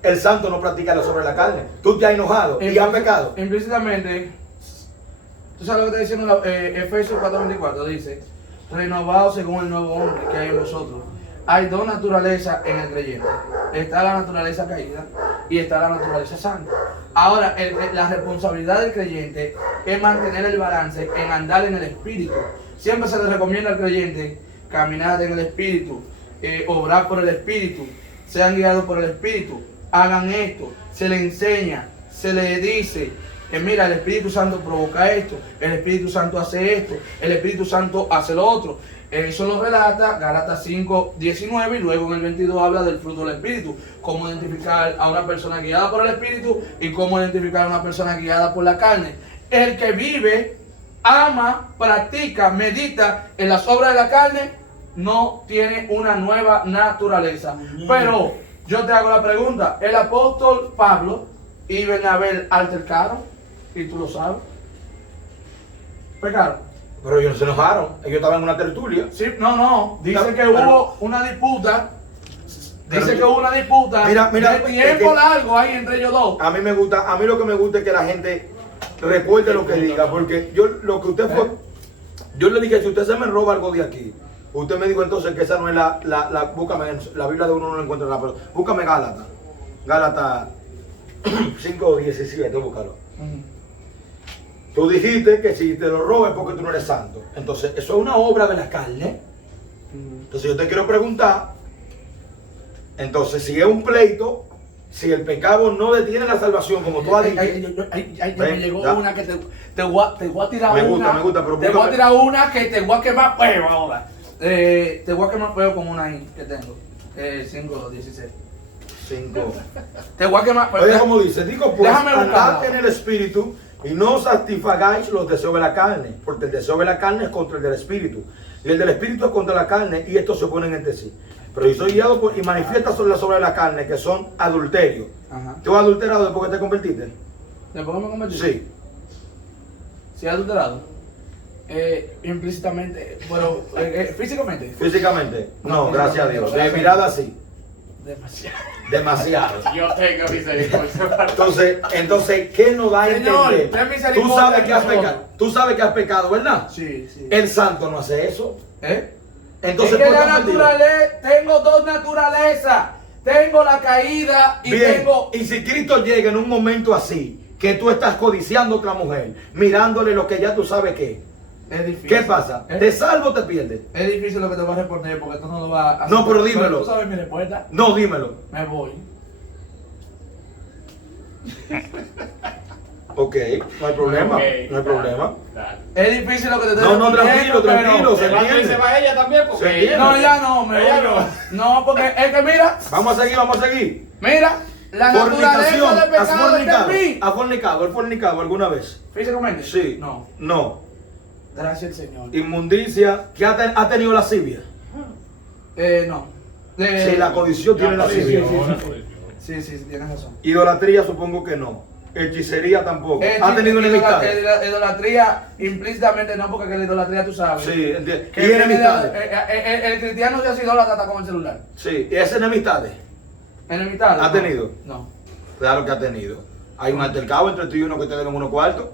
El santo no practica las obras de la carne. Tú te has enojado y has pecado. Implícitamente, tú sabes lo que está diciendo Efesios 4:24, dice, renovados según el nuevo hombre que hay en vosotros. Hay dos naturalezas en el creyente. Está la naturaleza caída y está la naturaleza santa. Ahora, la responsabilidad del creyente es mantener el balance en andar en el espíritu. Siempre se le recomienda al creyente caminar en el espíritu, obrar por el espíritu, sean guiados por el espíritu, hagan esto, se le enseña, se le dice, mira, el Espíritu Santo provoca esto, el Espíritu Santo hace esto, el Espíritu Santo hace lo otro. Eso lo relata Gálatas 5:19 y luego en el 22 habla del fruto del Espíritu. Cómo identificar a una persona guiada por el Espíritu y cómo identificar a una persona guiada por la carne. El que vive, ama, practica, medita en las obras de la carne, no tiene una nueva naturaleza. Pero yo te hago la pregunta, el apóstol Pablo y Bernabé altercaron, y tú lo sabes, pecaron. Pero ellos no se enojaron, ellos estaban en una tertulia. Sí, no. Dice que Pero- hubo una disputa. Dice que hubo una disputa Mira, de tiempo largo ahí entre ellos dos. A mí lo que me gusta es que la gente recuerde lo que diga, porque yo lo que usted fue, yo le dije, si usted se me roba algo de aquí, usted me dijo entonces que esa no es búscame, la Biblia de uno no la encuentra nada, pero búscame Gálatas 5:17, búscalo. Tú dijiste que si te lo robas es porque tú no eres santo. Entonces, eso es una obra de la carne. Entonces yo te quiero preguntar, entonces si es un pleito, si el pecado no detiene la salvación, como tú has dicho. Me llegó una que te voy a tirar Me una. gusta, pero te voy a búscame. tirar una que te voy a quemar peo ahora. Te voy a quemar peo con una ahí que tengo. 5:16. 5. Te voy a quemar peo. Oye, como dice, digo pues, Déjame buscarla. andad en el espíritu y no os satisfagáis los deseos de la carne, porque el deseo de la carne es contra el del espíritu, y el del espíritu es contra la carne, y estos se oponen entre sí. Pero yo soy guiado y manifiesta sobre las obras de la carne, que son adulterio. Ajá. ¿Tú has adulterado después que te convertiste? ¿Después que me convertí? Sí. ¿Sí adulterado? Implícitamente, pero físicamente. Físicamente. No, No, gracias a no, Dios. no, De no. mirada sí. Demasiado. Demasiado. Yo tengo misericordia. Entonces, ¿qué nos da a Señor, entender? ten misericordia Tú sabes que has de nosotros. pecado. Tú sabes que has pecado, ¿verdad? Sí, sí. El santo no hace eso. Entonces, es que ¿tú la estás metido? naturaleza, tengo dos naturalezas. Tengo la caída y Bien, tengo. y si Cristo llega en un momento así, que tú estás codiciando a otra mujer, mirándole lo que ya tú sabes que, Es difícil. ¿qué pasa? ¿Te salvo o te pierdes? Es difícil lo que te voy a responder porque tú no lo vas a. No, pero dímelo. Tú sabes mi respuesta. No, dímelo. Me voy. Ok, no hay problema, Ok, no hay problema. dale. Es difícil lo que te estoy No, tranquilo, pero- tranquilo, se Igual que entiende. se va ella también, Se porque entiende. No, ya no, me Ella voy. No, porque es que mira, Vamos a seguir. mira, la Fornicación, naturaleza del ¿has pecado está en fornicado? mí. ¿Has fornicado alguna vez? Físicamente. Sí. No. No. Gracias al Señor. Inmundicia, ¿qué ha tenido lascivia? No. Si la codición tiene La lascivia. Sí, tienes razón. Idolatría supongo que no. Hechicería tampoco. ¿Ha tenido enemistades? Idolatría implícitamente no, porque que la idolatría tú sabes. Sí, entiendo. Que ¿Y viene enemistades? el cristiano se hace idólatra hasta con el celular. Sí. ¿Y es enemistades? ¿Enemistad? ¿Ha tenido? No. Claro que ha tenido. Hay un altercado entre tú y uno que te deben unos cuartos.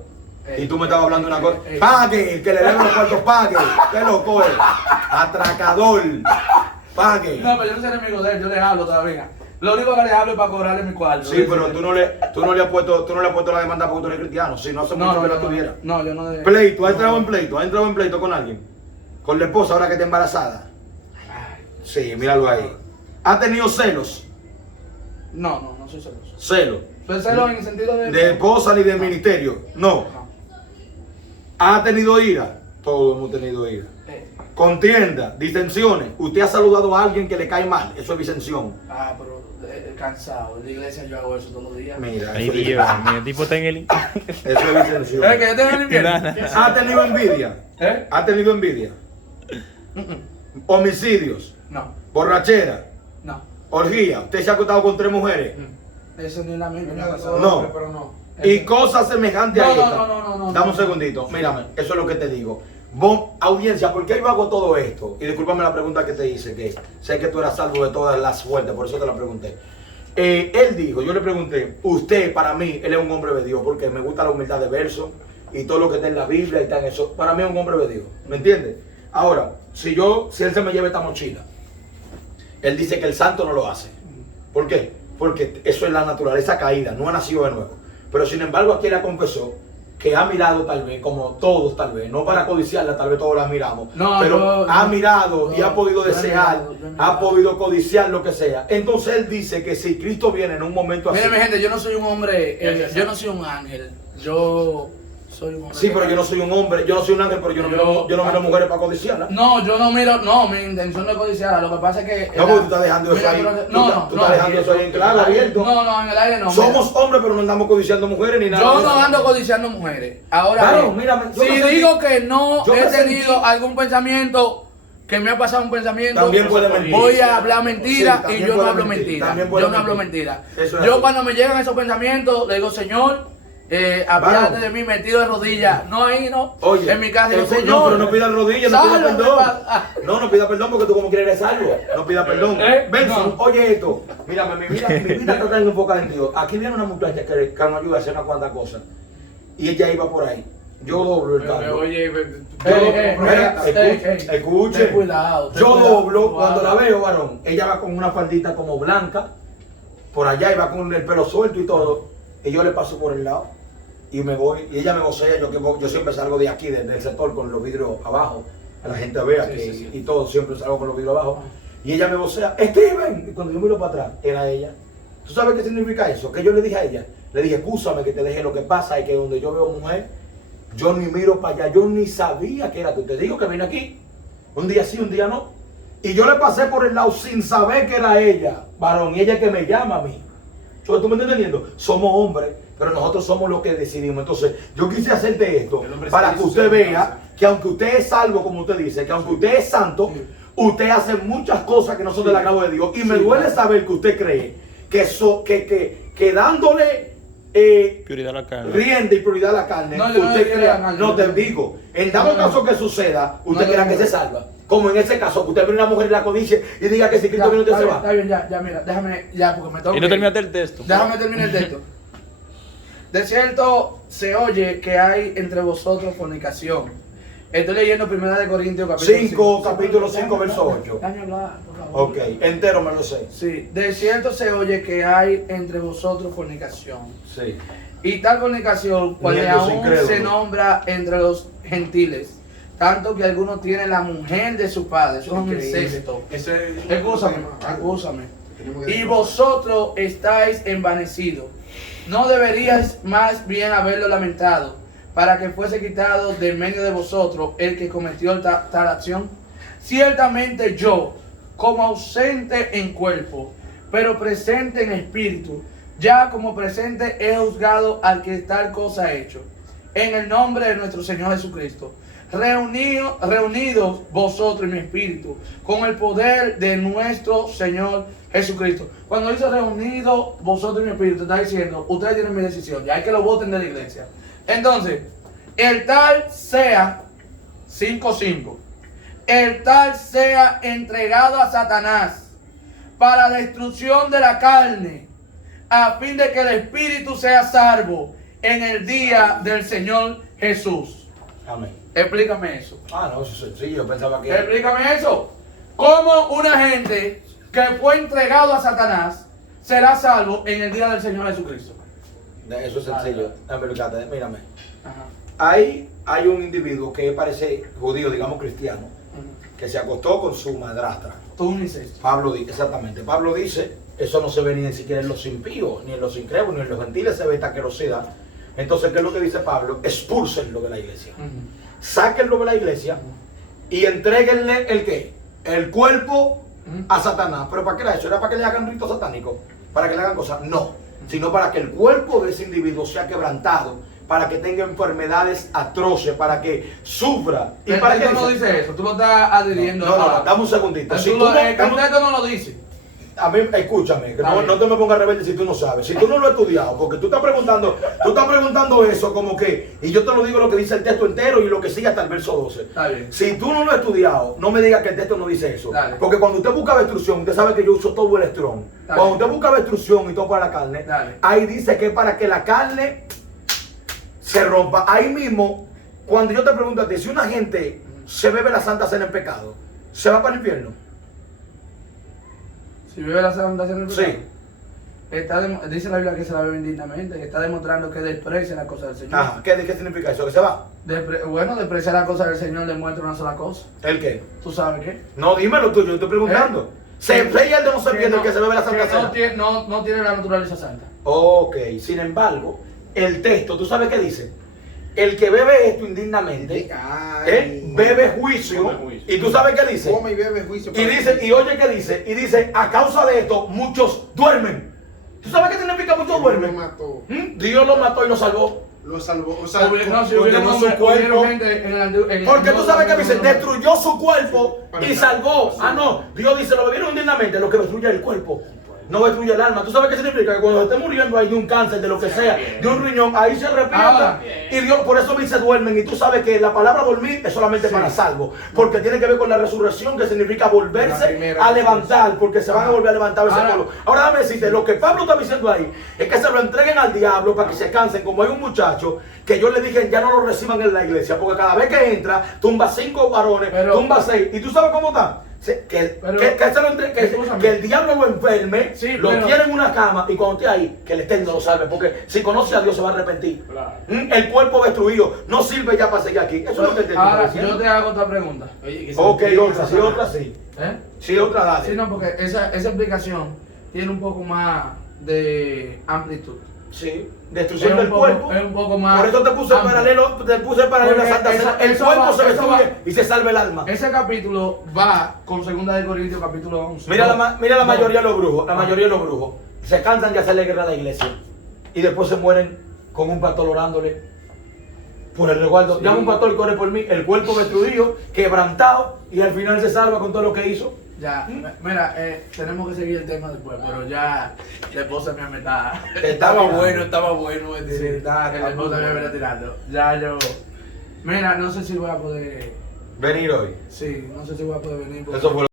Y tú me estabas hablando de una cosa. Pague, que le deben los cuartos, pague. Qué loco es. Atracador. Pague. No, pero yo no soy enemigo de él, yo le hablo todavía. Lo único que le hablo es para cobrarle mi cuarto. Sí, pero tú no le has puesto la demanda porque tú eres cristiano. Si no hace mucho que la tuviera. No, yo no de... Pleito, ¿has entrado en pleito con alguien? Con la esposa ahora que está embarazada. Sí, míralo ahí. ¿Ha tenido celos? No soy celoso. Celos. Soy celoso en el sentido de... De esposa ni del ministerio. No. No. ¿Ha tenido ira? Todos hemos tenido ira. Contienda, disensiones. Usted ha saludado a alguien que le cae mal. Eso es disensión. Pero cansado. En la iglesia yo hago eso todos los días. Mira, Ay, eso es, Dios mío, el tipo está en el. eso es disensión. Es que yo tengo el invierno. ¿Ha tenido envidia? ¿Eh? ¿Ha tenido envidia? Homicidios, No, borrachera, no. orgía. ¿Usted se ha acostado con 3 mujeres? Eso ni la misma. No. Pero no. Y cosas semejantes a No, esta. no. Dame un segundito. Mírame, eso es lo que te digo. Vos, audiencia, ¿por qué yo hago todo esto? Y discúlpame la pregunta que te hice, que sé que tú eras salvo de todas las fuertes, por eso te la pregunté. Él dijo, yo le pregunté, usted para mí, él es un hombre de Dios, porque me gusta la humildad de verso y todo lo que está en la Biblia y está en eso. Para mí es un hombre de Dios, ¿me entiendes? Ahora, si él se me lleva esta mochila, él dice que el santo no lo hace. ¿Por qué? Porque eso es la naturaleza caída, no ha nacido de nuevo. Pero sin embargo aquí la confesó que ha mirado tal vez, como todos tal vez, no para codiciarla, tal vez todos la miramos, No, pero ha mirado y ha podido yo he desear, mirado, yo he ha mirado. podido codiciar lo que sea. Entonces él dice que si Cristo viene en un momento así, Mire, mi gente, yo no soy un hombre, yo no soy un ángel. Yo soy un hombre. sí, pero yo no soy un hombre, yo no soy un ángel, pero yo no miro mujeres para codiciarla. No, yo no miro, no, mi intención no es codiciarla, lo que pasa es que... No, porque tú estás dejando eso ahí, tú estás dejando eso ahí en claro, abierto. No, en el aire no. Somos hombres, pero no andamos codiciando mujeres ni nada. Yo de no eso. ando codiciando mujeres. Ahora, Claro, bien, mírame, yo si me sentí- digo que no yo he me tenido sentí- algún pensamiento, que me ha pasado un pensamiento, También puede mentir. voy a hablar mentira Sí, y también yo no puede hablo mentir, mentira. también puede Yo no hablo mentir. mentira. Eso es Yo así. cuando me llegan esos pensamientos, le digo, Señor, apiádate de mí metido de rodillas. No ahí, no. Oye, en mi casa, yo, no, Señor. pero no pidas rodillas, no pidas sálvame, perdón. pa- No pidas perdón porque tú como quieres eres salvo. No pidas perdón. Benson, No. oye esto. Mira, mi vida está tan enfocada en Dios. Aquí viene una muchacha que nos ayuda a hacer unas cuantas cosas. Y ella iba por ahí. Yo doblo el carro. Oye, Escuche. Ten cuidado. ten Yo cuidado. doblo, cuando la veo, varón, ella va con una faldita como blanca, por allá, y va con el pelo suelto y todo, y yo le paso por el lado, y me voy, y ella me vocea, yo siempre salgo de aquí, del sector, con los vidrios abajo, que la gente vea, y todo, siempre salgo con los vidrios abajo, y ella me vocea, Steven, y cuando yo miro para atrás, era ella. ¿Tú sabes qué significa eso? Que yo le dije a ella, le dije, escúchame que te deje, lo que pasa es que donde yo veo mujer, yo ni miro para allá, yo ni sabía que era tú. Te digo que vine aquí, un día sí, un día no. Y yo le pasé por el lado sin saber que era ella, varón, y ella que me llama a mí. ¿Tú me estás entendiendo? Somos hombres, pero nosotros somos los que decidimos. Entonces, yo quise hacerte esto para que usted vea que aunque usted es salvo, como usted dice, que aunque usted es santo, usted hace muchas cosas que no son del agrado de Dios. Y me duele saber que usted cree que dándole Prioridad a la carne. rienda y prioridad a la carne, No, yo no usted digo crea, la carne, no yo te no. digo, en dado caso que suceda, usted No, crea no, que no. se salva. Como en ese caso, que usted ve una mujer y la codicia y diga que si Cristo viene usted se va. Está bien, ya, mira, déjame, ya, porque me tengo Y no que ir. terminaste el texto. Déjame terminar el texto. De cierto se oye que hay entre vosotros fornicación. Estoy leyendo 1 Corintios Capítulo 5, verso 8. Déjame hablar, por favor. Ok, entero me lo sé. Sí, de cierto se oye que hay entre vosotros fornicación. Sí. Y tal fornicación, cual Ni en los aún incrédulos. se nombra entre los gentiles, tanto que algunos tienen la mujer de su padre. Eso es un incesto. Escúchame. Y vosotros estáis envanecidos. No deberíais más bien haberlo lamentado, para que fuese quitado del medio de vosotros el que cometió tal acción. Ciertamente yo, como ausente en cuerpo, pero presente en espíritu, ya como presente he juzgado al que tal cosa ha hecho. En el nombre de nuestro Señor Jesucristo, reunidos vosotros y mi espíritu, con el poder de nuestro Señor Jesucristo. Cuando dice reunidos vosotros y mi espíritu, está diciendo, ustedes tienen mi decisión, ya hay que lo voten de la iglesia. Entonces, el tal sea 5:5. El tal sea entregado a Satanás para destrucción de la carne, a fin de que el espíritu sea salvo en el día del Señor Jesús. Amén. Explícame eso. No, eso es sencillo. Yo pensaba que. Explícame eso. ¿Cómo una gente que fue entregado a Satanás será salvo en el día del Señor Jesucristo? Eso es sencillo. Explícate, mírame. Ajá. Hay un individuo que parece judío, digamos cristiano, que se acostó con su madrastra. Tú un incesto. Pablo dice, exactamente. Pablo dice, eso no se ve ni siquiera en los impíos, ni en los incrédulos, ni en los gentiles se ve esta asquerosidad. Entonces, ¿qué es lo que dice Pablo? Expúlsenlo de la iglesia. Sáquenlo de la iglesia y entréguenle el qué? El cuerpo a Satanás. ¿Pero para qué era eso? ¿Era para que le hagan ritos satánicos? ¿Para que le hagan cosas? No. Sino para que el cuerpo de ese individuo sea quebrantado, para que tenga enfermedades atroces, para que sufra. ¿Y El para qué texto no dice eso, tú lo estás adhiriendo. No, dame un segundito. El Si tú no- texto no lo dice. A mí, escúchame, que Está no, bien. no te me pongas rebelde si tú no sabes. Si tú no lo has estudiado, porque tú estás preguntando eso como que, y yo te lo digo lo que dice el texto entero y lo que sigue hasta el verso 12. Está bien. Si tú no lo has estudiado, no me digas que el texto no dice eso. Dale. Porque cuando usted busca destrucción, usted sabe que yo uso todo el strong. Dale. Cuando usted busca destrucción y todo para la carne, Dale. ahí dice que es para que la carne se rompa. Ahí mismo, cuando yo te pregunto a ti, si una gente se bebe la Santa Cena en pecado, ¿se va para el infierno? Si vive la Santa Cena del Sí. pecado, dice la Biblia que se la bebe indignamente, que está demostrando que desprecia la cosa del Señor. Ajá. ¿Qué significa eso? ¿Que se va? Despreciar la cosa del Señor demuestra una sola cosa. ¿El qué? ¿Tú sabes qué? No, dímelo tú, yo estoy preguntando. ¿Se pierde o no se pierde el que se bebe la Santa que Cena? no tiene la naturaleza santa. Ok, sin embargo, el texto, ¿tú sabes qué dice? El que bebe esto indignamente, bebe juicio. Come juicio. ¿Y tú sabes qué dice? Come y bebe juicio. Y dice, y oye qué dice, y dice, a causa de esto, muchos duermen. ¿Tú sabes qué significa muchos duermen? Lo mató. Dios lo mató y lo salvó. Lo salvó. O sea, No, si hubiera condenó un su hombre, cuerpo. hubiera gente en el Porque tú sabes que dice, no, destruyó su cuerpo Para y salvar. salvó. Ah, no, Dios dice, lo bebieron indignamente, lo que destruye el cuerpo. no destruye el alma. ¿Tú sabes qué significa? Que cuando esté muriendo ahí de un cáncer, de lo que sea, de un riñón, ahí se arrepienta. Y Dios, por eso se duermen. Y tú sabes que la palabra dormir es solamente para salvo. Porque tiene que ver con la resurrección, que significa volverse a levantar. Porque se van a volver a levantar ese pueblo. Ahora déjame decirte, lo que Pablo está diciendo ahí es que se lo entreguen al diablo para que se cansen. Como hay un muchacho que yo le dije, ya no lo reciban en la iglesia. Porque cada vez que entra, tumba 5 varones, tumba 6. ¿Y tú sabes cómo está? Que el diablo lo enferme, lo tiene en una cama y cuando esté ahí, que el Eterno lo salve. Porque si conoce a Dios se va a arrepentir. Claro. El cuerpo destruido no sirve ya para seguir aquí. Eso es lo que te ahora, yo te hago otra pregunta. Ok, otra, sí, otra sí. Sí, otra dale. Sí, no, porque esa explicación tiene un poco más de amplitud. Sí, destrucción del cuerpo. Es un poco más. Por eso te puse paralelo a Santa Cena. El cuerpo se destruye y se salva el alma. Ese capítulo va con 2 de Corintios capítulo 11. Mira la mayoría de los brujos. La mayoría de los brujos se cansan de hacerle guerra a la iglesia y después se mueren con un pastor orándole por el resguardo. Llama un pastor y corre por mí. El cuerpo destruido, quebrantado y al final se salva con todo lo que hizo. Ya, mira, tenemos que seguir el tema después, pero ya la esposa mía me está... Estaba bueno. Sí, la esposa mía me está tirando. Ya yo... Mira, no sé si voy a poder... Venir hoy. Sí, no sé si voy a poder venir. Eso fue